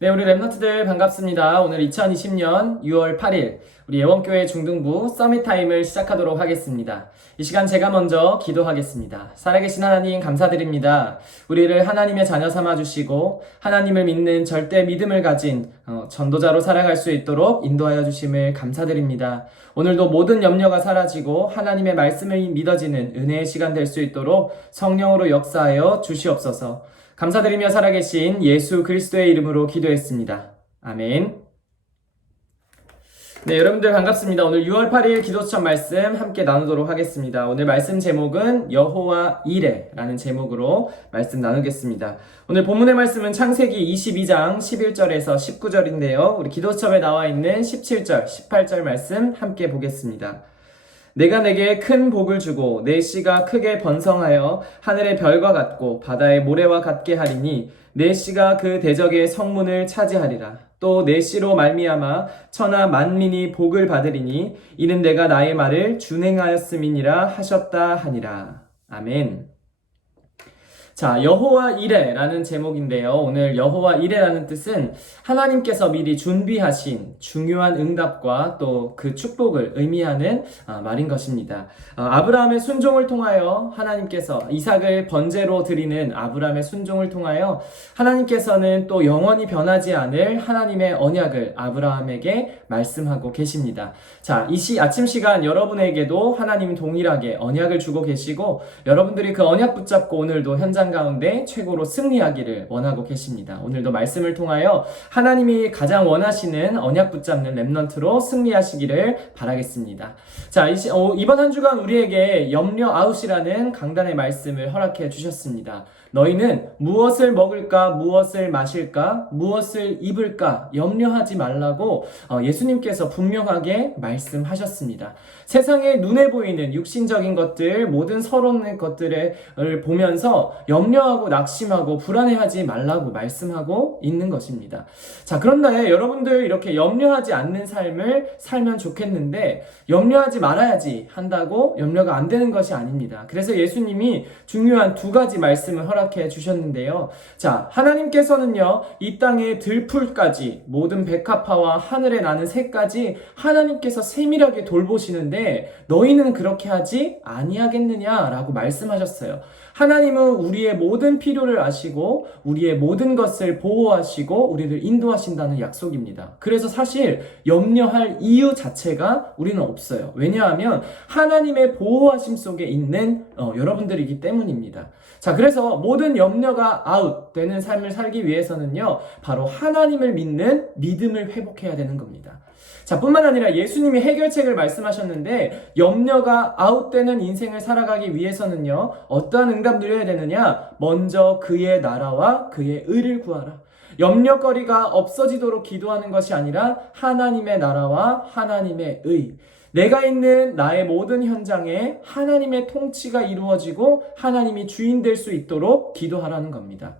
네, 우리 랩너트들 반갑습니다. 오늘 2020년 6월 8일 우리 예원교회 중등부 서밋타임을 시작하도록 하겠습니다. 이 시간 제가 먼저 기도하겠습니다. 살아계신 하나님 감사드립니다. 우리를 하나님의 자녀 삼아주시고 하나님을 믿는 절대 믿음을 가진 전도자로 살아갈 수 있도록 인도하여 주심을 감사드립니다. 오늘도 모든 염려가 사라지고 하나님의 말씀이 믿어지는 은혜의 시간 될 수 있도록 성령으로 역사하여 주시옵소서. 감사드리며 살아계신 예수 그리스도의 이름으로 기도했습니다. 아멘. 네, 여러분들 반갑습니다. 오늘 6월 8일 기도수천 말씀 함께 나누도록 하겠습니다. 오늘 말씀 제목은 여호와 이레라는 제목으로 말씀 나누겠습니다. 오늘 본문의 말씀은 창세기 22장 11절에서 19절인데요. 우리 기도수첩에 나와 있는 17절, 18절 말씀 함께 보겠습니다. 내가 내게 큰 복을 주고 내 씨가 크게 번성하여 하늘의 별과 같고 바다의 모래와 같게 하리니 내 씨가 그 대적의 성문을 차지하리라. 또 내 씨로 말미암아 천하 만민이 복을 받으리니 이는 내가 나의 말을 준행하였음이니라 하셨다 하니라. 아멘. 자, 여호와 이레라는 제목인데요. 오늘 여호와 이레라는 뜻은 하나님께서 미리 준비하신 중요한 응답과 또 그 축복을 의미하는 말인 것입니다. 아브라함의 순종을 통하여 하나님께서 이삭을 번제로 드리는 아브라함의 순종을 통하여 하나님께서는 또 영원히 변하지 않을 하나님의 언약을 아브라함에게 말씀하고 계십니다. 자, 아침 시간 여러분에게도 하나님 동일하게 언약을 주고 계시고 여러분들이 그 언약 붙잡고 오늘도 현장 가운데 최고로 승리하기를 원하고 계십니다. 오늘도 말씀을 통하여 하나님이 가장 원하시는 언약 붙잡는 랩넌트로 승리하시기를 바라겠습니다. 자, 이번 한 주간 우리에게 염려 아웃이라는 강단의 말씀을 허락해 주셨습니다. 너희는 무엇을 먹을까, 무엇을 마실까, 무엇을 입을까 염려하지 말라고 예수님께서 분명하게 말씀하셨습니다. 세상에 눈에 보이는 육신적인 것들, 모든 서러운 것들을 보면서 염려하고 낙심하고 불안해하지 말라고 말씀하고 있는 것입니다. 자, 그런데 여러분들 이렇게 염려하지 않는 삶을 살면 좋겠는데 염려하지 말아야지 한다고 염려가 안 되는 것이 아닙니다. 그래서 예수님이 중요한 두 가지 말씀을 허락해 주셨는데요. 자, 하나님께서는요, 이 땅의 들풀까지 모든 백합화와 하늘에 나는 새까지 하나님께서 세밀하게 돌보시는데 너희는 그렇게 하지 아니하겠느냐라고 말씀하셨어요. 하나님은 우리의 모든 필요를 아시고 우리의 모든 것을 보호하시고 우리를 인도하신다는 약속입니다. 그래서 사실 염려할 이유 자체가 우리는 없어요. 왜냐하면 하나님의 보호하심 속에 있는 여러분들이기 때문입니다. 자, 그래서 모든 염려가 아웃되는 삶을 살기 위해서는요, 바로 하나님을 믿는 믿음을 회복해야 되는 겁니다. 자, 뿐만 아니라 예수님이 해결책을 말씀하셨는데 염려가 아웃되는 인생을 살아가기 위해서는요, 어떠한 응답 누려야 되느냐? 먼저 그의 나라와 그의 의를 구하라. 염려거리가 없어지도록 기도하는 것이 아니라 하나님의 나라와 하나님의 의. 내가 있는 나의 모든 현장에 하나님의 통치가 이루어지고 하나님이 주인 될 수 있도록 기도하라는 겁니다.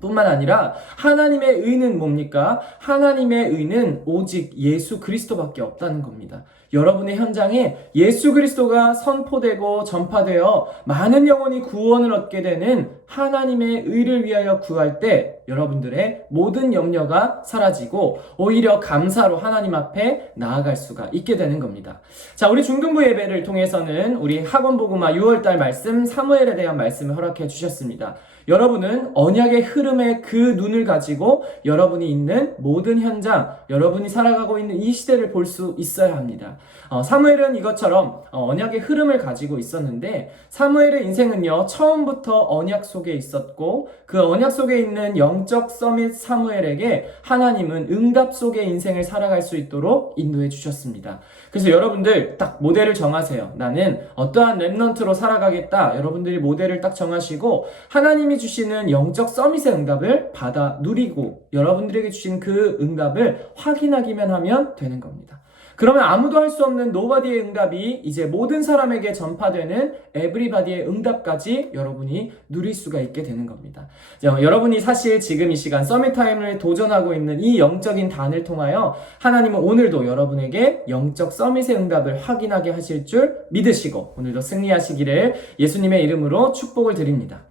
뿐만 아니라 하나님의 의는 뭡니까? 하나님의 의는 오직 예수 그리스도밖에 없다는 겁니다. 여러분의 현장에 예수 그리스도가 선포되고 전파되어 많은 영혼이 구원을 얻게 되는 하나님의 의를 위하여 구할 때 여러분들의 모든 염려가 사라지고 오히려 감사로 하나님 앞에 나아갈 수가 있게 되는 겁니다. 자, 우리 중등부 예배를 통해서는 우리 학원복음화 6월달 말씀 사무엘에 대한 말씀을 허락해 주셨습니다. 여러분은 언약의 흐름의 그 눈을 가지고 여러분이 있는 모든 현장, 여러분이 살아가고 있는 이 시대를 볼 수 있어야 합니다. 사무엘은 이것처럼 언약의 흐름을 가지고 있었는데 사무엘의 인생은요, 처음부터 언약 속에 있었고 그 언약 속에 있는 영적 서밋 사무엘에게 하나님은 응답 속의 인생을 살아갈 수 있도록 인도해 주셨습니다. 그래서 여러분들 딱 모델을 정하세요. 나는 어떠한 랩넌트로 살아가겠다. 여러분들이 모델을 딱 정하시고 하나님이 주시는 영적 서밋의 응답을 받아 누리고 여러분들에게 주신 그 응답을 확인하기만 하면 되는 겁니다. 그러면 아무도 할 수 없는 노바디의 응답이 이제 모든 사람에게 전파되는 에브리바디의 응답까지 여러분이 누릴 수가 있게 되는 겁니다. 여러분이 사실 지금 이 시간 서밋타임을 도전하고 있는 이 영적인 단을 통하여 하나님은 오늘도 여러분에게 영적 서밋의 응답을 확인하게 하실 줄 믿으시고 오늘도 승리하시기를 예수님의 이름으로 축복을 드립니다.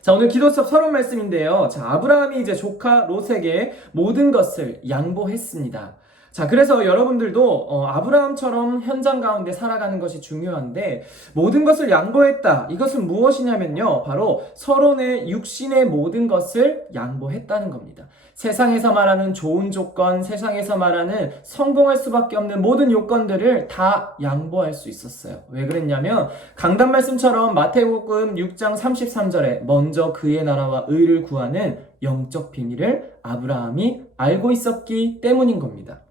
자, 오늘 기도 수업 서론 말씀인데요. 자, 아브라함이 이제 조카 롯에게 모든 것을 양보했습니다. 자, 그래서 여러분들도 아브라함처럼 현장 가운데 살아가는 것이 중요한데, 모든 것을 양보했다. 이것은 무엇이냐면요, 바로 서론의 육신의 모든 것을 양보했다는 겁니다. 세상에서 말하는 좋은 조건, 세상에서 말하는 성공할 수밖에 없는 모든 요건들을 다 양보할 수 있었어요. 왜 그랬냐면 강단 말씀처럼 마태복음 6장 33절에 먼저 그의 나라와 의를 구하는 영적 비밀을 아브라함이 알고 있었기 때문인 겁니다.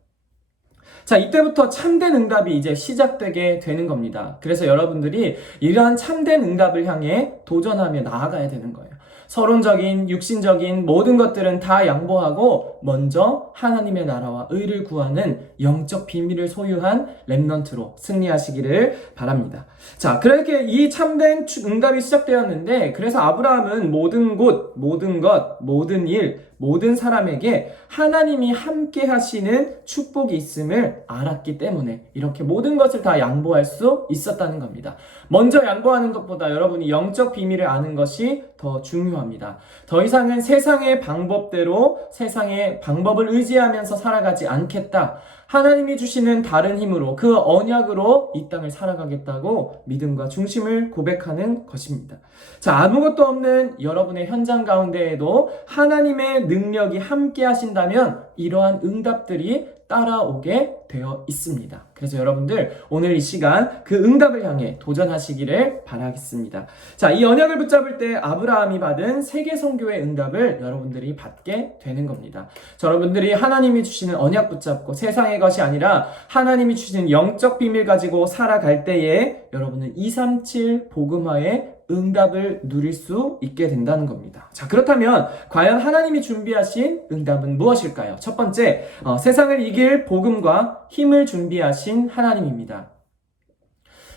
자, 이때부터 참된 응답이 이제 시작되게 되는 겁니다. 그래서 여러분들이 이러한 참된 응답을 향해 도전하며 나아가야 되는 거예요. 서론적인, 육신적인 모든 것들은 다 양보하고 먼저 하나님의 나라와 의를 구하는 영적 비밀을 소유한 렘넌트로 승리하시기를 바랍니다. 자, 그렇게 이 참된 응답이 시작되었는데, 그래서 아브라함은 모든 곳, 모든 것, 모든 일, 모든 사람에게 하나님이 함께 하시는 축복이 있음을 알았기 때문에 이렇게 모든 것을 다 양보할 수 있었다는 겁니다. 먼저 양보하는 것보다 여러분이 영적 비밀을 아는 것이 더 중요합니다. 더 이상은 세상의 방법대로 세상의 방법을 의지하면서 살아가지 않겠다. 하나님이 주시는 다른 힘으로, 그 언약으로 이 땅을 살아가겠다고 믿음과 중심을 고백하는 것입니다. 자, 아무것도 없는 여러분의 현장 가운데에도 하나님의 능력이 함께 하신다면 이러한 응답들이 따라오게 되어 있습니다. 그래서 여러분들 오늘 이 시간 그 응답을 향해 도전하시기를 바라겠습니다. 자, 이 언약을 붙잡을 때 아브라함이 받은 세계 선교의 응답을 여러분들이 받게 되는 겁니다. 자, 여러분들이 하나님이 주시는 언약 붙잡고 세상의 것이 아니라 하나님이 주시는 영적 비밀 가지고 살아갈 때에 여러분은 237 복음화의 응답을 누릴 수 있게 된다는 겁니다. 자, 그렇다면 과연 하나님이 준비하신 응답은 무엇일까요? 첫 번째, 세상을 이길 복음과 힘을 준비하신 하나님입니다.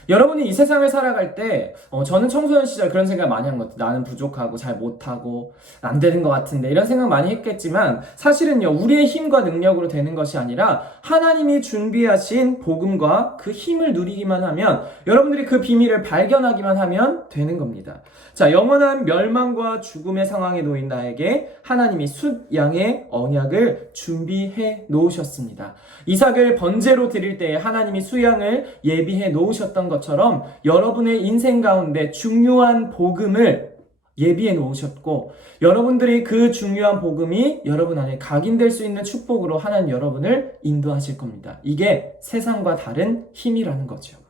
여러분이 이 세상을 살아갈 때 저는 청소년 시절 그런 생각 많이 한 것 같아요. 나는 부족하고 잘 못하고 안 되는 것 같은데 이런 생각 많이 했겠지만 사실은요, 우리의 힘과 능력으로 되는 것이 아니라 하나님이 준비하신 복음과 그 힘을 누리기만 하면, 여러분들이 그 비밀을 발견하기만 하면 되는 겁니다. 자, 영원한 멸망과 죽음의 상황에 놓인 나에게 하나님이 숫 양의 언약을 준비해 놓으셨습니다. 이삭을 번제로 드릴 때에 하나님이 수양을 예비해 놓으셨던 것처럼 여러분의 인생 가운데 중요한 복음을 예비해 놓으셨고, 여러분들이 그 중요한 복음이 여러분 안에 각인될 수 있는 축복으로 하나님 여러분을 인도하실 겁니다. 이게 세상과 다른 힘이라는 거죠.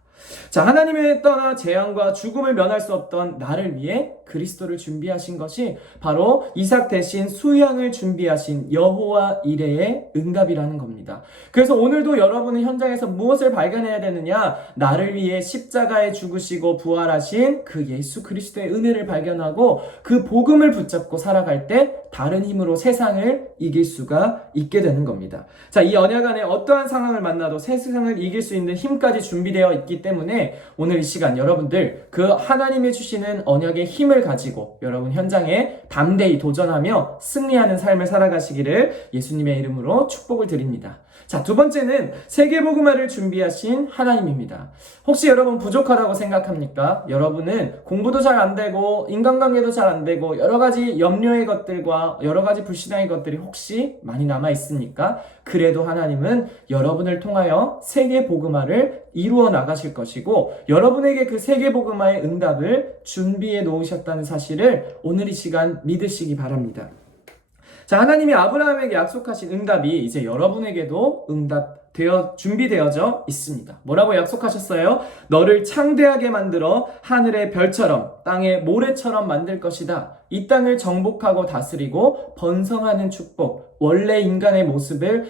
자, 하나님의 떠나 재앙과 죽음을 면할 수 없던 나를 위해 그리스도를 준비하신 것이 바로 이삭 대신 수양을 준비하신 여호와 이레의 응답이라는 겁니다. 그래서 오늘도 여러분은 현장에서 무엇을 발견해야 되느냐? 나를 위해 십자가에 죽으시고 부활하신 그 예수 그리스도의 은혜를 발견하고 그 복음을 붙잡고 살아갈 때 다른 힘으로 세상을 이길 수가 있게 되는 겁니다. 자, 이 언약 안에 어떠한 상황을 만나도 세상을 이길 수 있는 힘까지 준비되어 있기 때문에 오늘 이 시간 여러분들 그 하나님이 주시는 언약의 힘을 가지고 여러분 현장에 담대히 도전하며 승리하는 삶을 살아가시기를 예수님의 이름으로 축복을 드립니다. 자, 두 번째는 세계복음화를 준비하신 하나님입니다. 혹시 여러분 부족하다고 생각합니까? 여러분은 공부도 잘 안 되고 인간관계도 잘 안 되고 여러 가지 염려의 것들과 여러 가지 불신앙의 것들이 혹시 많이 남아 있습니까? 그래도 하나님은 여러분을 통하여 세계복음화를 이루어 나가실 것이고 여러분에게 그 세계복음화의 응답을 준비해 놓으셨다는 사실을 오늘 이 시간 믿으시기 바랍니다. 자, 하나님이 아브라함에게 약속하신 응답이 이제 여러분에게도 준비되어져 있습니다. 뭐라고 약속하셨어요? 너를 창대하게 만들어 하늘의 별처럼 땅의 모래처럼 만들 것이다. 이 땅을 정복하고 다스리고 번성하는 축복, 원래 인간의 모습을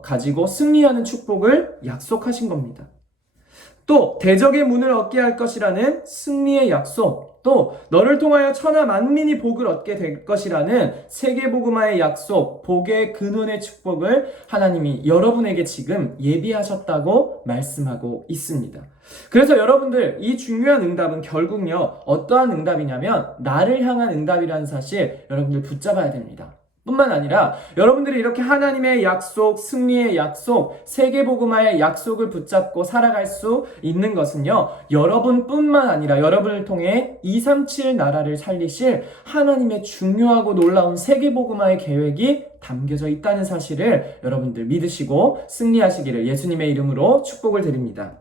가지고 승리하는 축복을 약속하신 겁니다. 또 대적의 문을 얻게 할 것이라는 승리의 약속, 또 너를 통하여 천하 만민이 복을 얻게 될 것이라는 세계복음화의 약속, 복의 근원의 축복을 하나님이 여러분에게 지금 예비하셨다고 말씀하고 있습니다. 그래서 여러분들 이 중요한 응답은 결국요 어떠한 응답이냐면 나를 향한 응답이라는 사실 여러분들 붙잡아야 됩니다. 뿐만 아니라 여러분들이 이렇게 하나님의 약속, 승리의 약속, 세계복음화의 약속을 붙잡고 살아갈 수 있는 것은요, 여러분뿐만 아니라 여러분을 통해 237 나라를 살리실 하나님의 중요하고 놀라운 세계복음화의 계획이 담겨져 있다는 사실을 여러분들 믿으시고 승리하시기를 예수님의 이름으로 축복을 드립니다.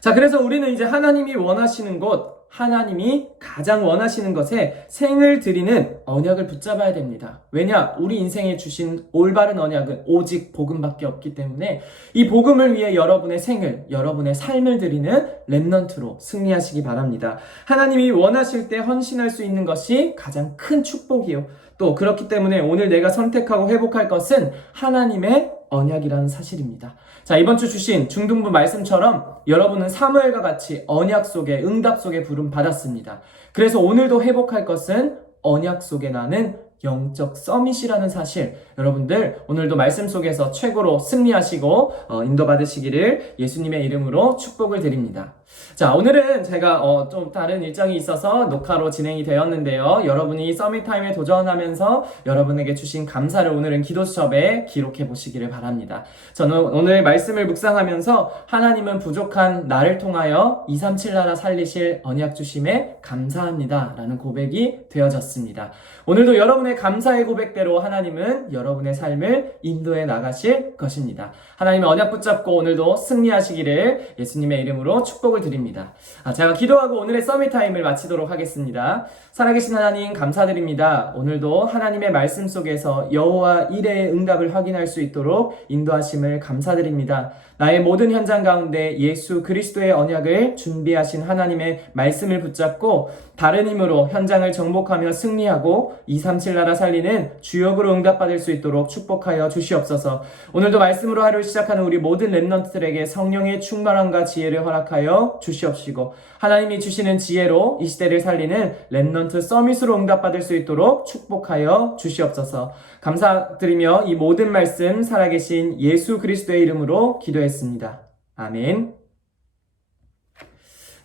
자, 그래서 우리는 이제 하나님이 원하시는 것, 하나님이 가장 원하시는 것에 생을 드리는 언약을 붙잡아야 됩니다. 왜냐? 우리 인생에 주신 올바른 언약은 오직 복음밖에 없기 때문에 이 복음을 위해 여러분의 생을, 여러분의 삶을 드리는 렘넌트로 승리하시기 바랍니다. 하나님이 원하실 때 헌신할 수 있는 것이 가장 큰 축복이요. 또 그렇기 때문에 오늘 내가 선택하고 회복할 것은 하나님의 언약이라는 사실입니다. 자, 이번 주 주신 중등부 말씀처럼 여러분은 사무엘과 같이 언약 속에, 응답 속에 부름 받았습니다. 그래서 오늘도 회복할 것은 언약 속에 나는 영적 서밋이라는 사실, 여러분들 오늘도 말씀 속에서 최고로 승리하시고 인도받으시기를 예수님의 이름으로 축복을 드립니다. 자, 오늘은 제가 좀 다른 일정이 있어서 녹화로 진행이 되었는데요. 여러분이 서밋타임에 도전하면서 여러분에게 주신 감사를 오늘은 기도수첩에 기록해 보시기를 바랍니다. 저는 오늘 말씀을 묵상하면서 하나님은 부족한 나를 통하여 237 나라 살리실 언약 주심에 감사합니다 라는 고백이 되어졌습니다. 오늘도 여러분의 감사의 고백대로 하나님은 여러분의 삶을 인도해 나가실 것입니다. 하나님의 언약 붙잡고 오늘도 승리하시기를 예수님의 이름으로 축복을 드립니다. 제가 기도하고 오늘의 서밋타임을 마치도록 하겠습니다. 살아계신 하나님 감사드립니다. 오늘도 하나님의 말씀 속에서 여호와 이레의 응답을 확인할 수 있도록 인도하심을 감사드립니다. 나의 모든 현장 가운데 예수 그리스도의 언약을 준비하신 하나님의 말씀을 붙잡고 다른 힘으로 현장을 정복하며 승리하고 237 나라 살리는 주역으로 응답받을 수 있도록 축복하여 주시옵소서. 오늘도 말씀으로 하루를 시작하는 우리 모든 렘넌트들에게 성령의 충만함과 지혜를 허락하여 주시옵시고 하나님이 주시는 지혜로 이 시대를 살리는 렘넌트 서밋으로 응답받을 수 있도록 축복하여 주시옵소서. 감사드리며 이 모든 말씀 살아계신 예수 그리스도의 이름으로 기도했습니다. 아멘.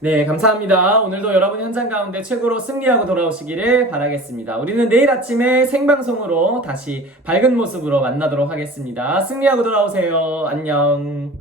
네, 감사합니다. 오늘도 여러분 현장 가운데 최고로 승리하고 돌아오시기를 바라겠습니다. 우리는 내일 아침에 생방송으로 다시 밝은 모습으로 만나도록 하겠습니다. 승리하고 돌아오세요. 안녕.